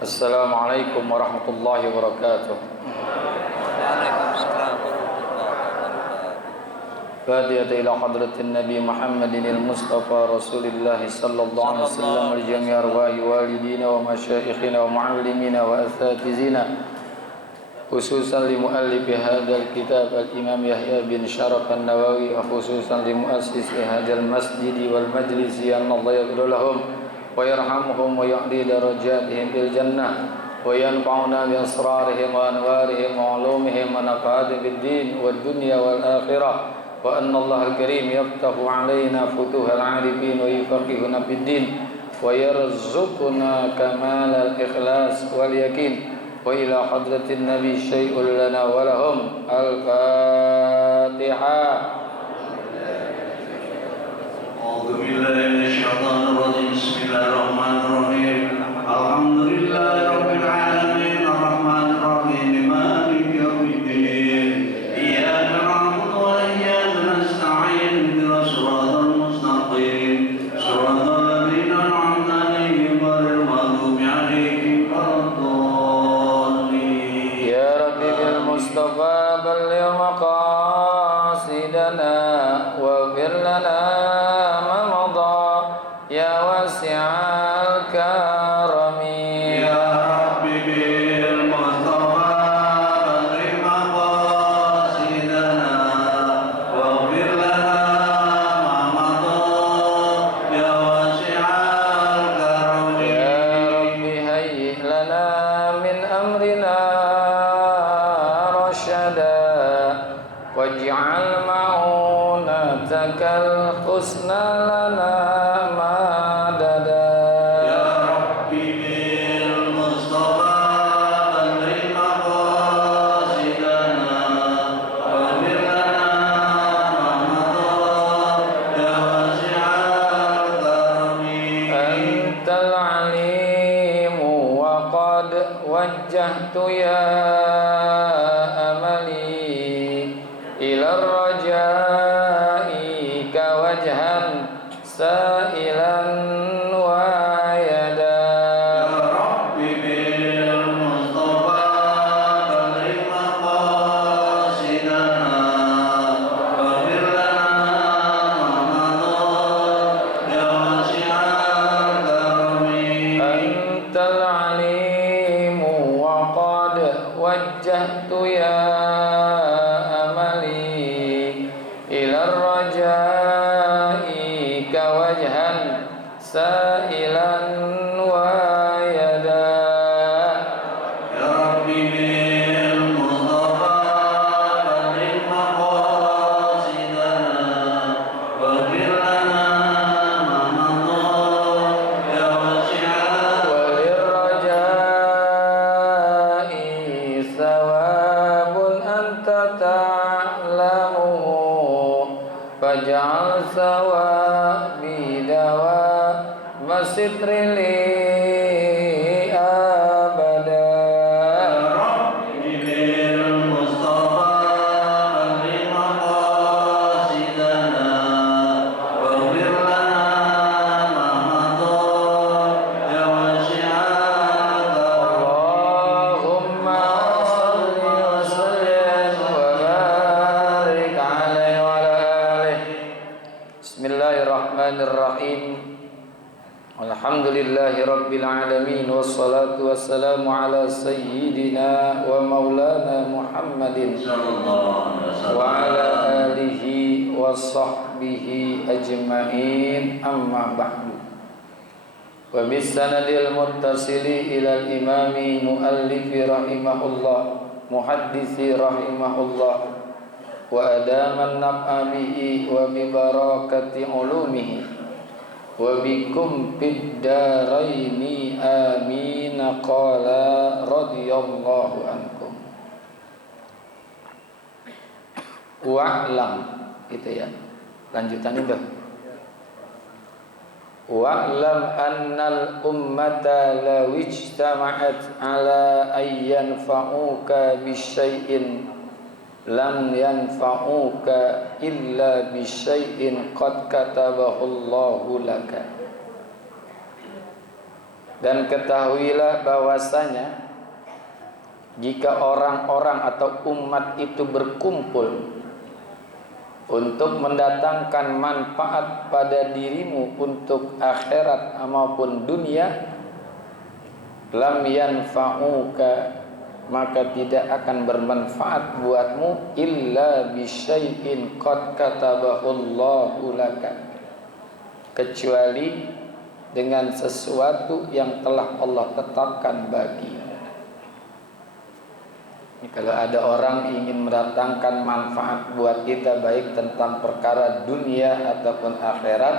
Assalamualaikum warahmatullahi wabarakatuh. Waalaikumsalam warahmatullahi wabarakatuh. Fatiha ila hadratin Nabi Muhammadin al-Mustafa Rasulillah sallallahu alaihi wasallam wa jami' arwahi walidina wa masyayikhina wa muallimina wa asatizina, khususan li muallif hadzal kitab al-Imam Yahya bin Sharaf an-Nawawi, wa khususan li muassis hadzal masjid wal majlis, ya Allah yaghfir lahum wa yarhamhum wa ya'li darajatihim bil jannah wa yanfa'una bi asrarihim wa anwarihim wa ulumihim wa nafa'atihim bid din wad dunya wal akhirah, wa anna Allah al-karim yaftahu alaina futuhal arifin wa yufaqihuna fid din wa yarzuquna kamal al-ikhlas wal yakin. Wa ila hadratin nabi syai'un lana wa lahum. Al-Fatihah. A'udzu billahi minasyaitonir rajim. Bismillahirrahmanirrahim. Alhamdulillahirabbil alamin arrahmanir rahim maliki yaumiddin. Iyyaka na'budu wa iyyaka nasta'in. Ihdinas siratal mustaqim. Siratal ladzina an'amta 'alaihim ghairil maghdubi 'alaihim waladdallin. Ya Rabbi bil Mustafa balligh maqasidana waghfir lana ma madha ya wasi'al karami. Ya Rabbi bil Mustafa balligh maqasidana waghfir lana ma madha ya wasi'al karami. Ya Rabbi hayyi lana min amrina rashada waj'al ma'unatakal husna lana madada. Ya Rabbi bil Mustafa balligh maqasidana waghfir lana ma madha ya wasi'al karami. Antal alimu wa qad wajjahtu ya amali ila rajai ka wajhan sa'ilan wa yada. Ya Rabbi bil Mustafa balligh maqasidana waghfir lana ma madha ya wasi'al karami. Antal alimu wa qad wajjahtu ya amali ila rajai ka wajhan sa'ilan wa yada. Ya Rabbi bil Mustafa balligh maqasidana waghfir lana ma madha ya wasi'al walirrajai sawabun anta ta'lamuhu faj'al sawabi dawa masitri li abada. Rabbi bil Mustafa balligh maqasidana waghfir lana ma madha ya wasi'al Allahumma salli wa sallim wa barik alaihi wa ala alihi. Bismillahirrahmanirrahim. Alhamdulillahi rabbil alamin, wassalatu wassalamu ala sayyidina wa maulana Muhammadin sallallahu alaihi wasallam. wa ala alihi wa sahbihi ajma'in, amma ba'du. Wa bisanadil muttasili ilal imami muallifi rahimahullah muhaddisi rahimahullah wa adaman naf'a bihi wa bi barakati ulumihi wa bikum fid daraini amin. Qala radhiyallahu ankum. Wa'lam, gitu ya. Lanjutannya dah. Wa'lam annal ummata law ijtama'at ala ayyan fa'uka bisyai'in lam yanfa'uka illa bisyai'in qad katabahu Allahu laka. Dan ketahuilah bahwasanya jika orang-orang atau umat itu berkumpul untuk mendatangkan manfaat pada dirimu untuk akhirat maupun dunia, lam yanfa'uka, maka tidak akan bermanfaat buatmu illa bisyai'in qad katabahu Allahu laka, kecuali dengan sesuatu yang telah Allah tetapkan bagimu. Kalau ada orang ingin mendatangkan manfaat buat kita, baik tentang perkara dunia ataupun akhirat,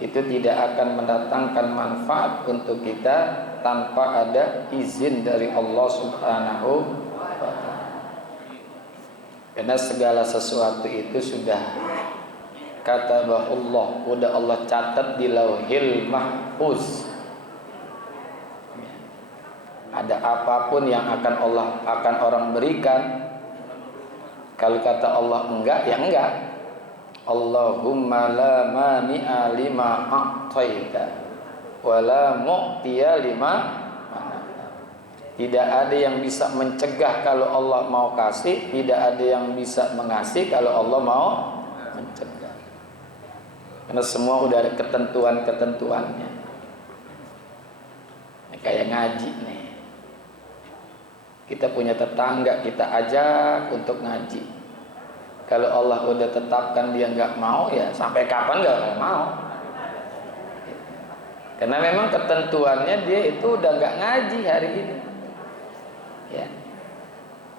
itu tidak akan mendatangkan manfaat untuk kita tanpa ada izin dari Allah Subhanahu wa ta'ala. Karena segala sesuatu itu sudah katabahullah, udah Allah catat di Lauhil Mahfuz. Ada apapun yang akan orang berikan, kalau kata Allah enggak, ya enggak. Allahumma la mani'a lima a'taita wa la mu'tiya lima mana'ta. Tidak ada yang bisa mencegah kalau Allah mau kasih, tidak ada yang bisa mengasih kalau Allah mau mencegah. Karena semua udah ada ketentuan-ketentuannya. Kayak ngaji nih. Kita punya tetangga, kita ajak untuk ngaji. Kalau Allah udah tetapkan dia nggak mau, ya sampai kapan nggak mau. Karena memang ketentuannya dia itu udah nggak ngaji hari ini.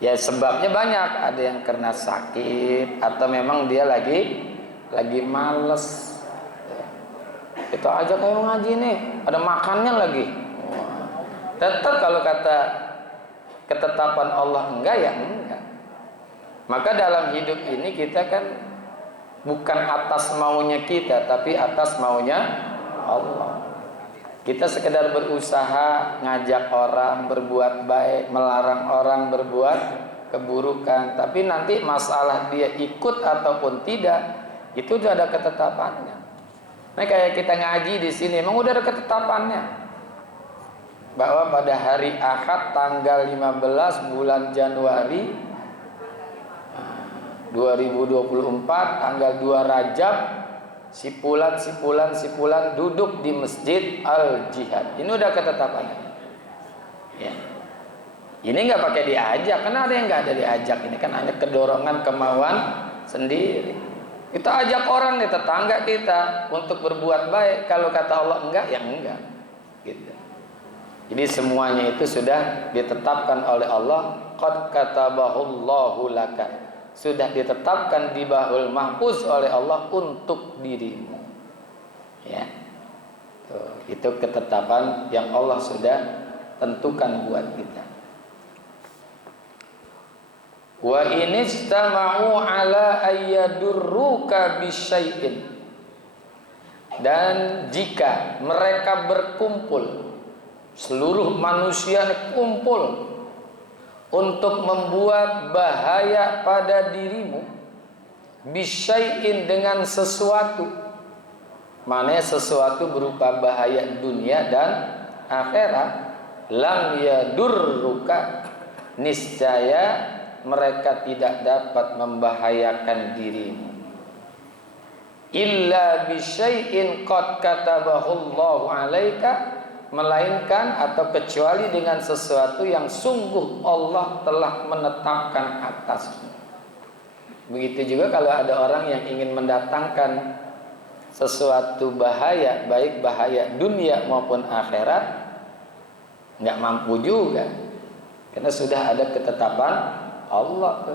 Ya sebabnya banyak. Ada yang karena sakit atau memang dia lagi males. Kita ajak kayak ngaji nih, ada makannya lagi. Tetap kalau kata ketetapan Allah enggak, ya enggak. Maka dalam hidup ini kita kan bukan atas maunya kita, tapi atas maunya Allah. Kita sekedar berusaha ngajak orang berbuat baik, melarang orang berbuat keburukan. Tapi nanti masalah dia ikut ataupun tidak, itu sudah ada ketetapannya. Nah kayak kita ngaji di sini, memang udah ada ketetapannya. Bahwa pada hari Ahad tanggal 15 bulan Januari 2024 tanggal 2 Rajab si pulan duduk di Masjid Al-Jihad. Ini udah ketetapannya. Ya. Ini nggak pakai diajak, karena ada yang nggak ada diajak. Ini kan hanya kedorongan kemauan sendiri. Kita ajak orang nih, tetangga kita untuk berbuat baik. Kalau kata Allah enggak, ya enggak. Gitu. Jadi semuanya itu sudah ditetapkan oleh Allah. Qad katabahullahu laka, sudah ditetapkan di Lauhul Mahfuz oleh Allah untuk dirimu. Ya. Tuh, itu ketetapan yang Allah sudah tentukan buat kita. Wa inistama'u ala ayyadurruka bisyai'in, dan jika mereka berkumpul, seluruh manusia kumpul untuk membuat bahaya pada dirimu, bisyai'in dengan sesuatu, maknanya sesuatu berupa bahaya dunia dan akhirat, lam yadurruka, niscaya mereka tidak dapat membahayakan dirimu, illa bisyai'in qad katabahullahu alaika, melainkan atau kecuali dengan sesuatu yang sungguh Allah telah menetapkan atasmu. Begitu juga kalau ada orang yang ingin mendatangkan sesuatu bahaya, baik bahaya dunia maupun akhirat, nggak mampu juga, karena sudah ada ketetapan Allah.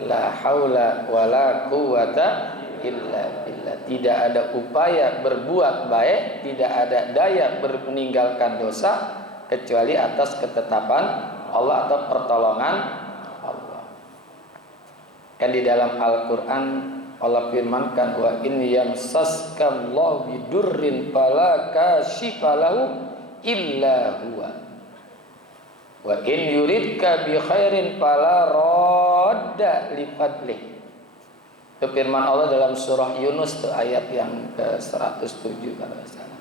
La haula wala quwata illa billah. Tidak ada upaya berbuat baik, tidak ada daya meninggalkan dosa kecuali atas ketetapan Allah atau pertolongan Allah. Kan di dalam Al-Qur'an Allah firmankan, wa in yamsaskallahu bidurrin fala kashifa lahu illa huwa wa in yuridka bi khairin fala radda li fadlih. Itu firman Allah dalam surah Yunus tuh ayat yang ke-107 kalau nggak salah.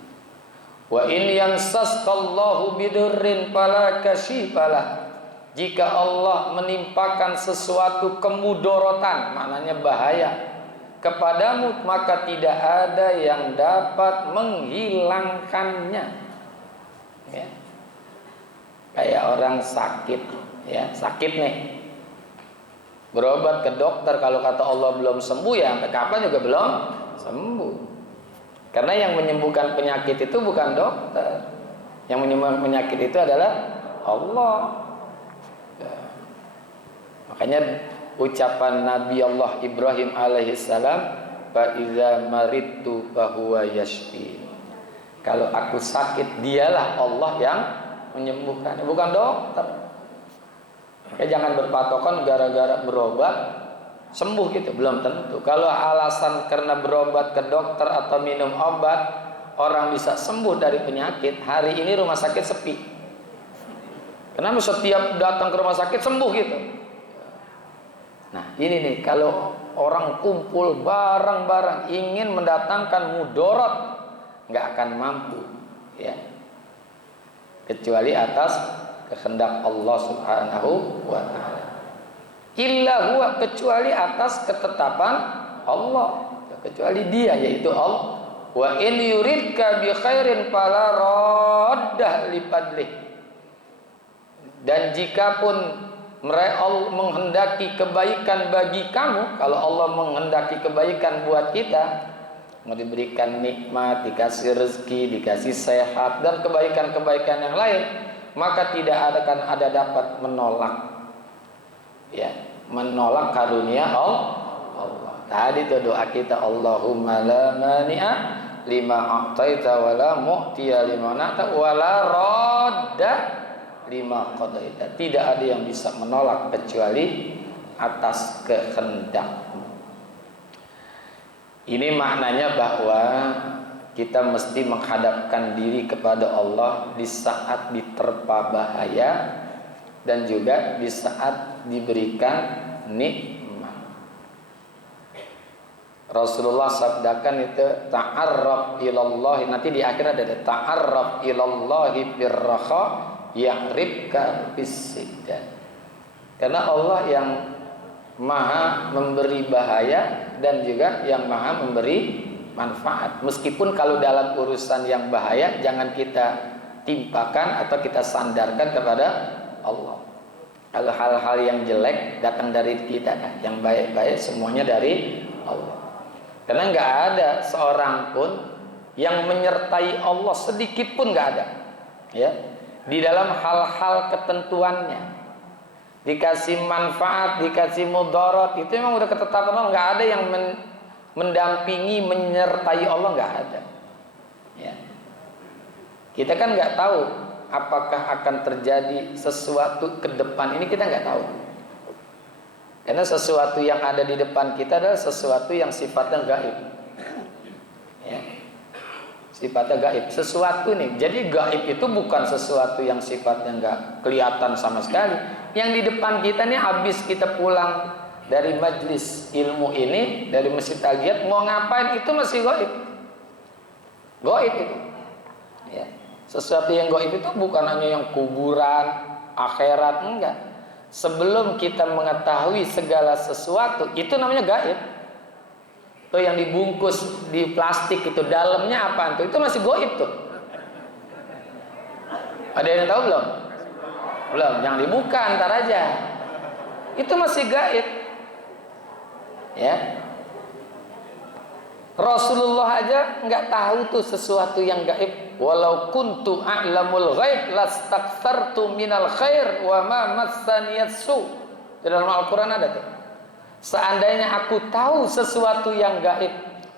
Wa in yansaskallahu bidurrin fala kashifalah. Jika Allah menimpakan sesuatu kemudorotan, maknanya bahaya kepadamu, maka tidak ada yang dapat menghilangkannya. Ya. Kayak orang sakit, ya, sakit nih. Berobat ke dokter, kalau kata Allah belum sembuh, ya sampai kapan juga belum sembuh. Karena yang menyembuhkan penyakit itu bukan dokter. Yang menyembuhkan penyakit itu adalah Allah. Ya. Makanya ucapan Nabi Allah Ibrahim alaihissalam, fa iza maridtu fahuwa yashfi. Kalau aku sakit, dialah Allah yang menyembuhkan, bukan dokter. Ya, jangan berpatokan gara-gara berobat sembuh gitu, belum tentu. Kalau alasan karena berobat ke dokter atau minum obat orang bisa sembuh dari penyakit, hari ini rumah sakit sepi. Kenapa setiap datang ke rumah sakit sembuh gitu? Nah, ini nih, kalau orang kumpul bareng-bareng ingin mendatangkan mudarat, nggak akan mampu, ya. Kecuali atas kehendak Allah Subhanahu wa ta'ala. Illa huwa, kecuali atas ketetapan Allah, kecuali Dia, yaitu Allah. Wa in yuridka bi khairin fala raddah li fadlih. Dan jikapun mereka menghendaki kebaikan bagi kamu, kalau Allah menghendaki kebaikan buat kita, mau diberikan nikmat, dikasih rezeki, dikasih sehat dan kebaikan-kebaikan yang lain, maka tidak akan ada dapat menolak, ya, menolak karunia Allah. Tadi itu doa kita, Allahumma la mani'a lima a'taita wa la mu'tiya lima na'ta wa la radda lima qadaita. Tidak ada yang bisa menolak kecuali atas kehendakmu. Ini maknanya bahwa kita mesti menghadapkan diri kepada Allah di saat diterpa bahaya dan juga di saat diberikan nikmat. Rasulullah sabdakan itu, ta'arraf ilallah, nanti di akhir ada ta'arraf ilallahi birraha ya'rifka bisiddan. Karena Allah yang maha memberi bahaya dan juga yang maha memberi manfaat. Meskipun kalau dalam urusan yang bahaya jangan kita timpakan atau kita sandarkan kepada Allah. Kalau hal-hal yang jelek datang dari kita, yang baik-baik semuanya dari Allah. Karena nggak ada seorang pun yang menyertai Allah, sedikit pun nggak ada, ya, di dalam hal-hal ketentuannya. Dikasih manfaat, dikasih mudarat, itu memang udah ketetapan Allah. Nggak ada yang mendampingi, menyertai Allah, nggak ada, ya. Kita kan nggak tahu apakah akan terjadi sesuatu ke depan ini, kita nggak tahu. Karena sesuatu yang ada di depan kita adalah sesuatu yang sifatnya gaib, ya. Sifatnya gaib, sesuatu nih. Jadi gaib itu bukan sesuatu yang sifatnya nggak kelihatan sama sekali. Yang di depan kita nih, habis kita pulang dari majlis ilmu ini, dari Masjid Al-Jihad, mau ngapain itu masih gaib. Gaib itu, ya. Sesuatu yang gaib itu bukan hanya yang kuburan, akhirat, enggak. Sebelum kita mengetahui segala sesuatu, itu namanya gaib. Tuh yang dibungkus di plastik itu, dalamnya apa tuh? Itu masih gaib tuh. Ada yang tahu belum? Belum, yang dibuka ntar aja. Itu masih gaib, ya. Rasulullah aja nggak tahu tuh sesuatu yang gaib. Walau kuntu a'lamul ghaib lastakthartu minal khair wa ma massaniyas su. Di dalam Al-Qur'an ada tuh. Seandainya aku tahu sesuatu yang gaib,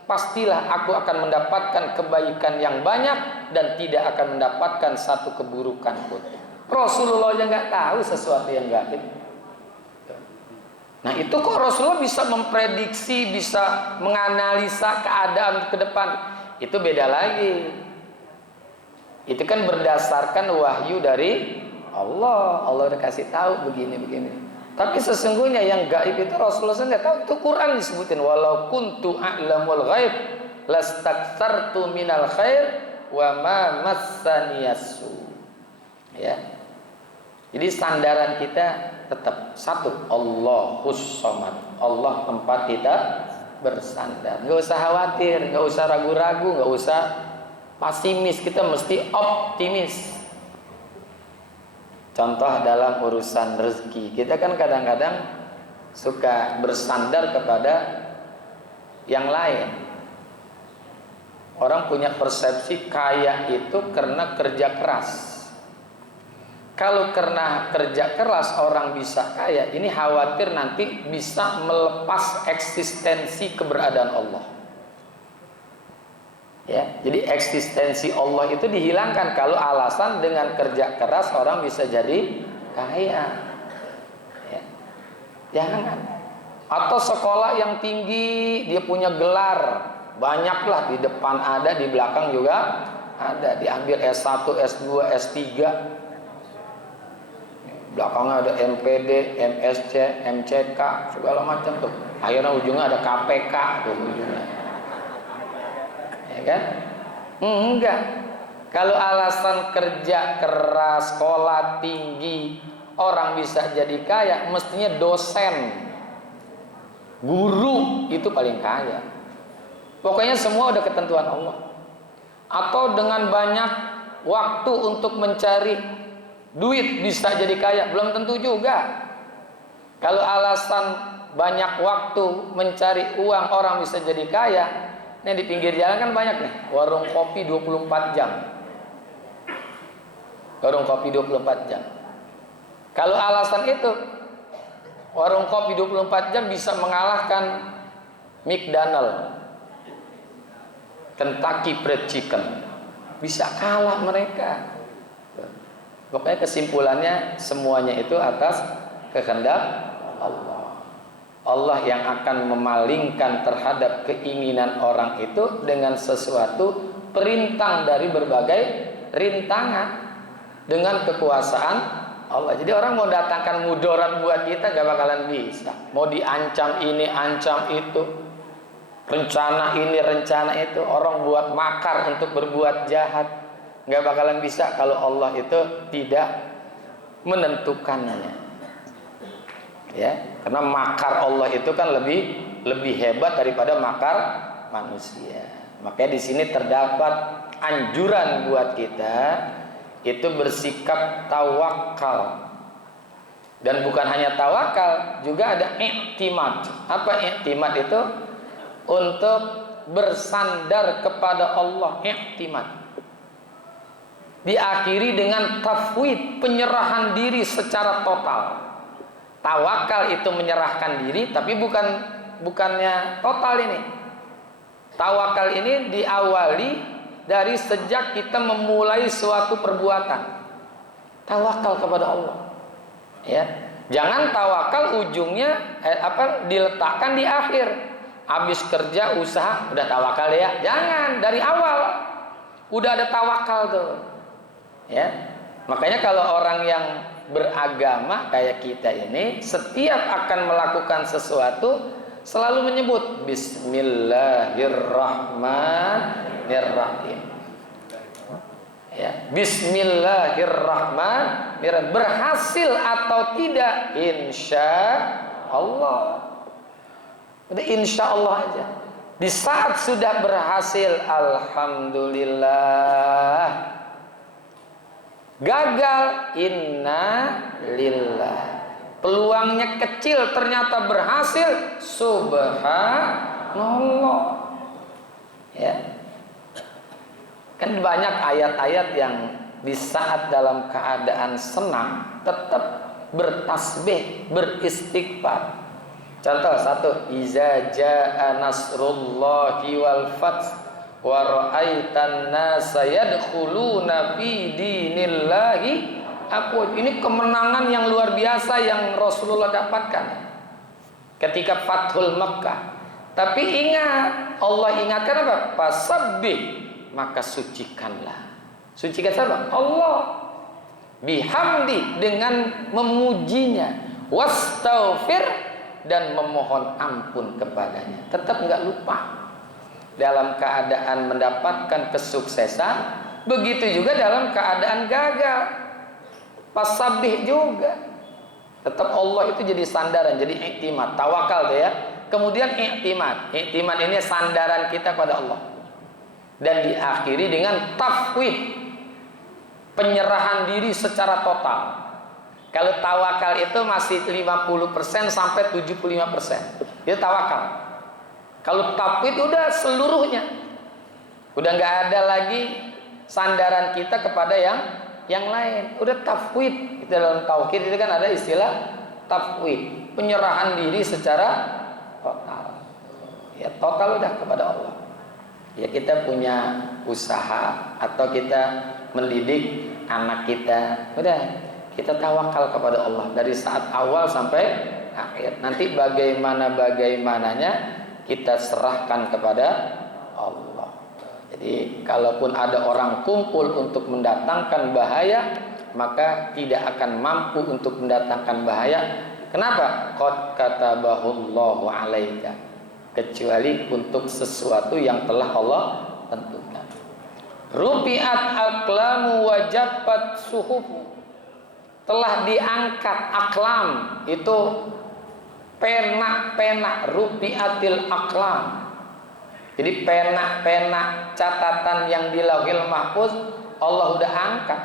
pastilah aku akan mendapatkan kebaikan yang banyak dan tidak akan mendapatkan satu keburukan pun. Rasulullah aja nggak tahu sesuatu yang gaib. Nah, itu kok Rasulullah bisa memprediksi, bisa menganalisa keadaan ke depan. Itu beda lagi. Itu kan berdasarkan wahyu dari Allah. Allah udah kasih tahu begini-begini. Tapi sesungguhnya yang gaib itu Rasulullah SAW nggak tahu. Itu Quran disebutin. Walau kuntu a'lamul ghaib lastakthartu minal khair wa ma massaniyasu. Ya. Jadi sandaran kita tetap satu, Allahus Somad. Allah tempat kita bersandar. Nggak usah khawatir, nggak usah ragu-ragu, nggak usah pesimis. Kita mesti optimis. Contoh dalam urusan rezeki, kita kan kadang-kadang suka bersandar kepada yang lain. Orang punya persepsi kaya itu karena kerja keras. Kalau karena kerja keras orang bisa kaya, ini khawatir nanti bisa melepas eksistensi keberadaan Allah. Ya, jadi eksistensi Allah itu dihilangkan kalau alasan dengan kerja keras orang bisa jadi kaya. Ya. Jangan. Atau sekolah yang tinggi, dia punya gelar, banyaklah, di depan ada, di belakang juga ada, diambil S1, S2, S3. Belakangnya ada MPD, MSc, MCK, segala macam tuh. Akhirnya ujungnya ada KPK tuh ujungnya. Ya kan? Enggak. Kalau alasan kerja keras, sekolah tinggi, orang bisa jadi kaya, mestinya dosen, guru itu paling kaya. Pokoknya semua udah ketentuan Allah. Atau dengan banyak waktu untuk mencari duit bisa jadi kaya, belum tentu juga. Kalau alasan banyak waktu mencari uang orang bisa jadi kaya, nih di pinggir jalan kan banyak nih warung kopi 24 jam. Warung kopi 24 jam. Kalau alasan itu warung kopi 24 jam bisa mengalahkan McDonald, Kentucky Fried Chicken, bisa kalah mereka. Pokoknya kesimpulannya semuanya itu atas kehendak Allah. Allah yang akan memalingkan terhadap keinginan orang itu dengan sesuatu perintah dari berbagai rintangan dengan kekuasaan Allah. Jadi orang mau datangkan mudarat buat kita gak bakalan bisa. Mau diancam ini, ancam itu, rencana ini, rencana itu, orang buat makar untuk berbuat jahat, gak bakalan bisa kalau Allah itu tidak menentukannya. Ya, karena makar Allah itu kan lebih hebat daripada makar manusia. Makanya di sini terdapat anjuran buat kita itu bersikap tawakal. Dan bukan hanya tawakal, juga ada i'timad. Apa i'timad itu? Untuk bersandar kepada Allah, i'timad. Diakhiri dengan tafwid, penyerahan diri secara total. Tawakal itu menyerahkan diri, tapi bukannya total ini. Tawakal ini diawali dari sejak kita memulai suatu perbuatan. Tawakal kepada Allah. Ya, jangan tawakal ujungnya diletakkan di akhir. Habis kerja usaha udah tawakal ya. Jangan, dari awal udah ada tawakal tuh. Ya. Makanya kalau orang yang beragama kayak kita ini setiap akan melakukan sesuatu selalu menyebut Bismillahirrahmanirrahim. Ya, Bismillahirrahmanirrahim. Berhasil atau tidak insya Allah. Udah insya Allah aja. Di saat sudah berhasil, alhamdulillah. Gagal, inna lillah. Peluangnya kecil, ternyata berhasil, subhanallah. Ya. Kan banyak ayat-ayat yang di saat dalam keadaan senang tetap bertasbih, beristighfar. Contoh satu, iza jaa nasrullahi wal fath wa ra'aitan nasa yadkhuluna fi dinillahi afwaj. Ini kemenangan yang luar biasa yang Rasulullah dapatkan ketika Fathul Makkah. Tapi ingat, Allah ingatkan apa? Fasabbih, maka sucikanlah. Sucikan siapa? Allah. Bihamdi, dengan memujinya. wastaghfir, dan memohon ampun kepadanya. Tetap nggak lupa dalam keadaan mendapatkan kesuksesan, begitu juga dalam keadaan gagal. Pasabih juga, tetap Allah itu jadi sandaran, jadi iktimad, tawakal tuh ya. Kemudian iktimad ini sandaran kita pada Allah, dan diakhiri dengan tafwid, penyerahan diri secara total. Kalau tawakal itu masih 50% sampai 75%, itu tawakal. Kalau tafwid udah seluruhnya, udah nggak ada lagi sandaran kita kepada yang lain, udah tafwid. Itu dalam tauhid itu kan ada istilah tafwid, penyerahan diri secara total. Ya total udah kepada Allah. Ya kita punya usaha atau kita mendidik anak kita, udah kita tawakal kepada Allah dari saat awal sampai akhir. Nanti bagaimananya kita serahkan kepada Allah. Jadi kalaupun ada orang kumpul untuk mendatangkan bahaya, maka tidak akan mampu untuk mendatangkan bahaya. Kenapa? Qad katabahullahu alaika, kecuali untuk sesuatu yang telah Allah tentukan. Rufi'at aqlamu wa jaffat suhufu, telah diangkat aklam, itu pena-pena, rufi'atil aqlam. Jadi pena-pena catatan yang di Lauhil Mahfuz Allah udah angkat.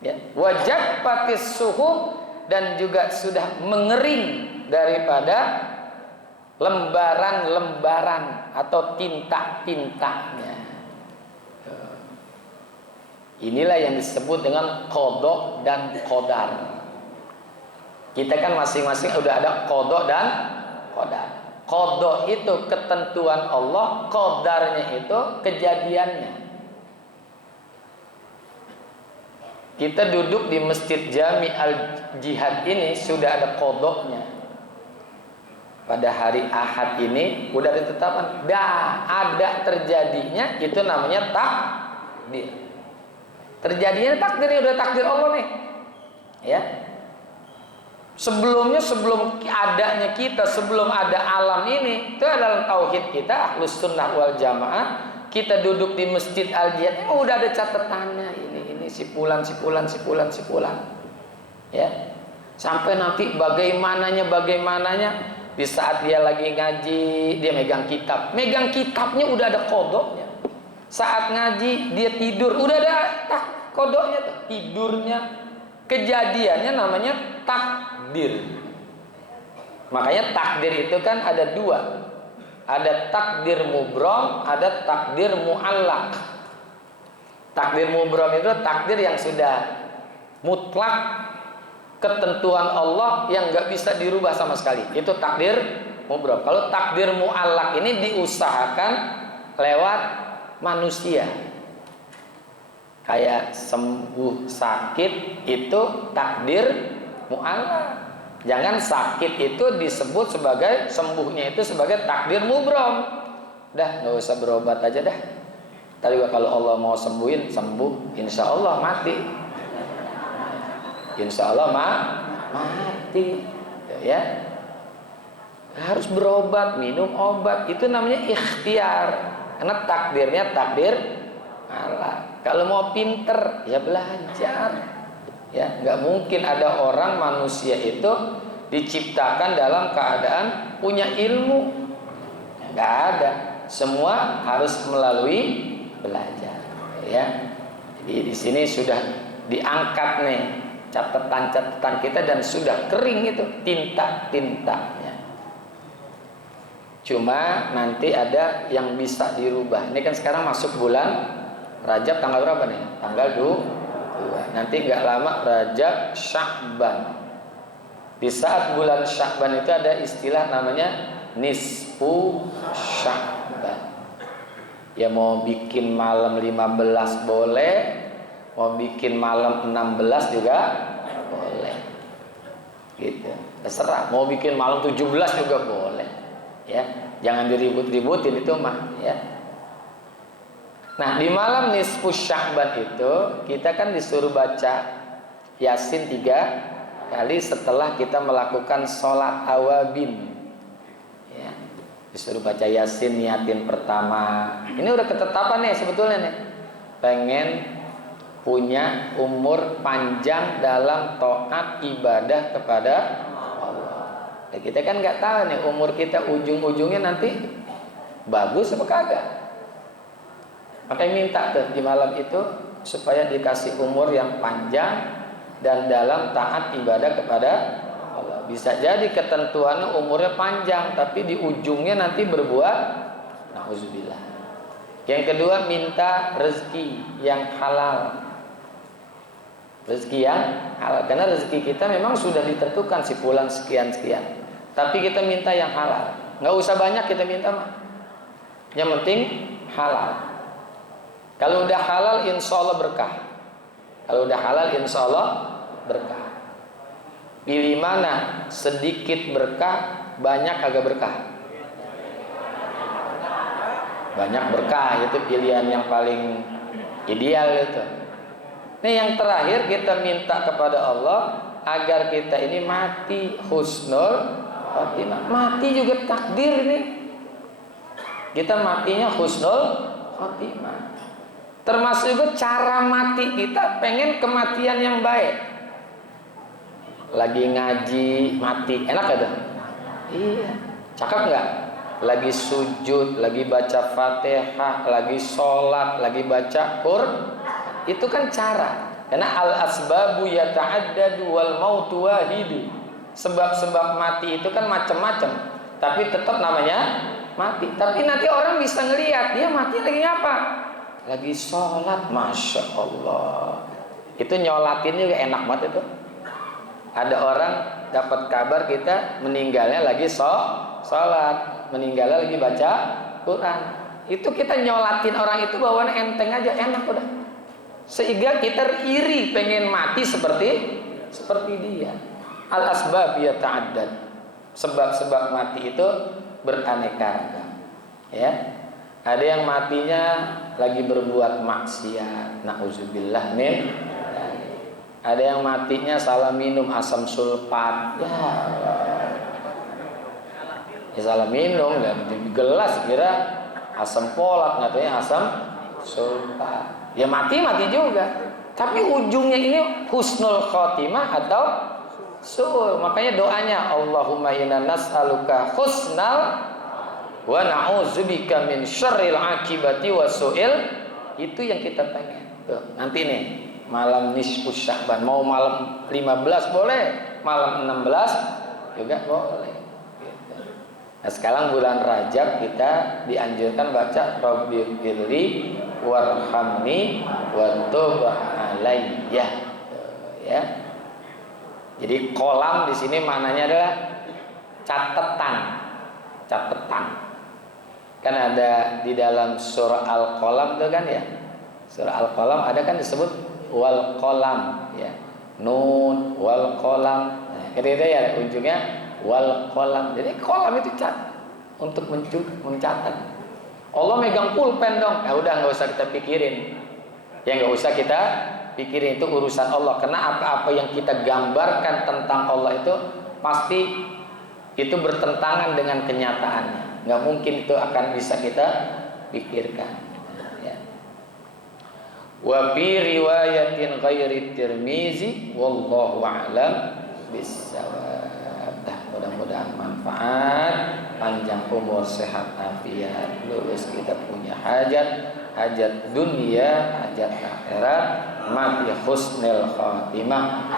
Ya, wajab patis suhuf, dan juga sudah mengering daripada lembaran-lembaran atau tinta-tintanya. Inilah yang disebut dengan qada dan qadar. Kita kan masing-masing udah ada qada dan qadar. Qada itu ketentuan Allah, qadarnya itu kejadiannya. Kita duduk di Masjid Jami Al-Jihad ini sudah ada qadanya. Pada hari Ahad ini udah ditetapkan, ada terjadinya, itu namanya takdir. Terjadinya takdirnya udah takdir Allah nih. Ya. Sebelum adanya kita, sebelum ada alam ini, itu adalah tauhid kita, Ahlus Sunnah wal Jamaah. Kita duduk di Masjid Al-Jihad, udah ada catatannya, ini sipulan. Ya. Sampai nanti bagaimananya di saat dia lagi ngaji, dia megang kitab. Megang kitabnya udah ada kodoknya. Saat ngaji dia tidur, udah ada kodoknya tuh, tidurnya. Kejadiannya namanya takdir. Makanya takdir itu kan ada dua. Ada takdir mubrom, ada takdir muallak. Takdir mubrom itu takdir yang sudah mutlak, ketentuan Allah yang nggak bisa dirubah sama sekali. Itu takdir mubrom. Kalau takdir muallak ini diusahakan lewat manusia. Kayak sembuh sakit itu takdir mu'allaq. Jangan sakit itu disebut sebagai, sembuhnya itu sebagai takdir mubrom. Dah nggak usah berobat aja dah. Tadi kalau Allah mau sembuhin, sembuh. Insya Allah mati. Insya Allah mati. Ya. Harus berobat, minum obat. Itu namanya ikhtiar. Karena takdirnya takdir Allah. Kalau mau pinter, ya belajar. Ya, nggak mungkin ada orang manusia itu diciptakan dalam keadaan punya ilmu. Nggak ada. Semua harus melalui belajar. Ya. Jadi di sini sudah diangkat nih catatan-catatan kita dan sudah kering itu tinta-tintanya. Cuma nanti ada yang bisa dirubah. Ini kan sekarang masuk bulan Rajab, tanggal berapa nih? Tanggal 2. Nanti nggak lama Rajab, Sya'ban. Di saat bulan Sya'ban itu ada istilah namanya nisfu Sya'ban. Ya mau bikin malam 15 boleh, mau bikin malam 16 juga boleh. Gitu. Terserah. Mau bikin malam 17 juga boleh. Ya, jangan diribut-ributin itu mah, ya. Nah, di malam nisfu Sya'ban itu kita kan disuruh baca Yasin 3 kali setelah kita melakukan sholat awabin. Ya, disuruh baca Yasin, niatin pertama. Ini udah ketetapan nih sebetulnya nih. Pengen punya umur panjang dalam taat ibadah kepada Allah. Ya, kita kan nggak tahu nih umur kita ujung-ujungnya nanti bagus apa kagak. Makanya minta tuh di malam itu supaya dikasih umur yang panjang dan dalam taat ibadah kepada Allah. Bisa jadi ketentuannya umurnya panjang, tapi di ujungnya nanti berbuat nauzubillah. Yang kedua, minta rezeki yang halal. Rezeki yang halal, karena rezeki kita memang sudah ditentukan sipulan sekian-sekian. Tapi kita minta yang halal. Nggak usah banyak kita minta mah. Yang penting halal. Kalau udah halal insya Allah berkah. Kalau udah halal insya Allah berkah. Pilih mana? Sedikit berkah, banyak kagak berkah. Banyak berkah, itu pilihan yang paling ideal itu. Nah yang terakhir kita minta kepada Allah agar kita ini mati husnul khotimah. Mati juga takdir nih. Kita matinya husnul khotimah. Termasuk juga cara mati kita pengen kematian yang baik. Lagi ngaji mati, enak gak tuh? Iya, cakep nggak? Lagi sujud, lagi baca Fatihah, lagi sholat, lagi baca Quran, itu kan cara. Karena al asbabu yata'addadu wal mautu wahidu. Sebab-sebab mati itu kan macam-macam, tapi tetap namanya mati. Tapi nanti orang bisa ngelihat dia mati lagi apa? Lagi sholat, masya Allah. Itu nyolatin juga enak banget itu. Ada orang dapat kabar kita meninggalnya lagi sholat, meninggalnya lagi baca Quran. Itu kita nyolatin orang itu bawaan enteng aja, enak udah. Sehingga kita iri pengen mati seperti dia. Al asbab yata'addad. Sebab-sebab mati itu beraneka ragam. Ya. Ada yang matinya lagi berbuat maksiat, na'udzubillah min. Ada yang matinya salah minum asam sulfat, ya salah minum dan di gelas kira asam folat, katanya asam sulfat. Ya mati juga. Tapi ujungnya ini husnul khotimah atau su'ul. Makanya doanya Allahumma inna nas'aluka husnal wa na'udzubika min syarril akibati wa su'il. Itu yang kita pengen. Tuh, nanti nih malam nisfu Sya'ban, mau malam 15 boleh, malam 16 juga boleh. Gitu. Nah, sekarang bulan Rajab kita dianjurkan baca Rabbighfirli warhamni wa tub alayya. Ya. Jadi kolam di sini maknanya adalah catatan. Kan ada di dalam surah Al-Qalam itu kan ya. Surah Al-Qalam ada kan disebut wal qalam ya. Nun wal qalam. Nah, kira-kira ya ujungnya wal qalam. Jadi kolam itu untuk mencatat. Allah megang pulpen dong. Ya udah nggak usah kita pikirin. Ya nggak usah kita pikirin, itu urusan Allah. Karena apa-apa yang kita gambarkan tentang Allah itu pasti itu bertentangan dengan kenyataannya. Nggak mungkin itu akan bisa kita pikirkan. Ya. Wa bi riwayatin ghairi Tirmizi wallahu a'lam bissawab. Mudah-mudahan manfaat, panjang umur, sehat afiat, lulus kita punya hajat dunia, hajat akhirat, mati husnul khatimah.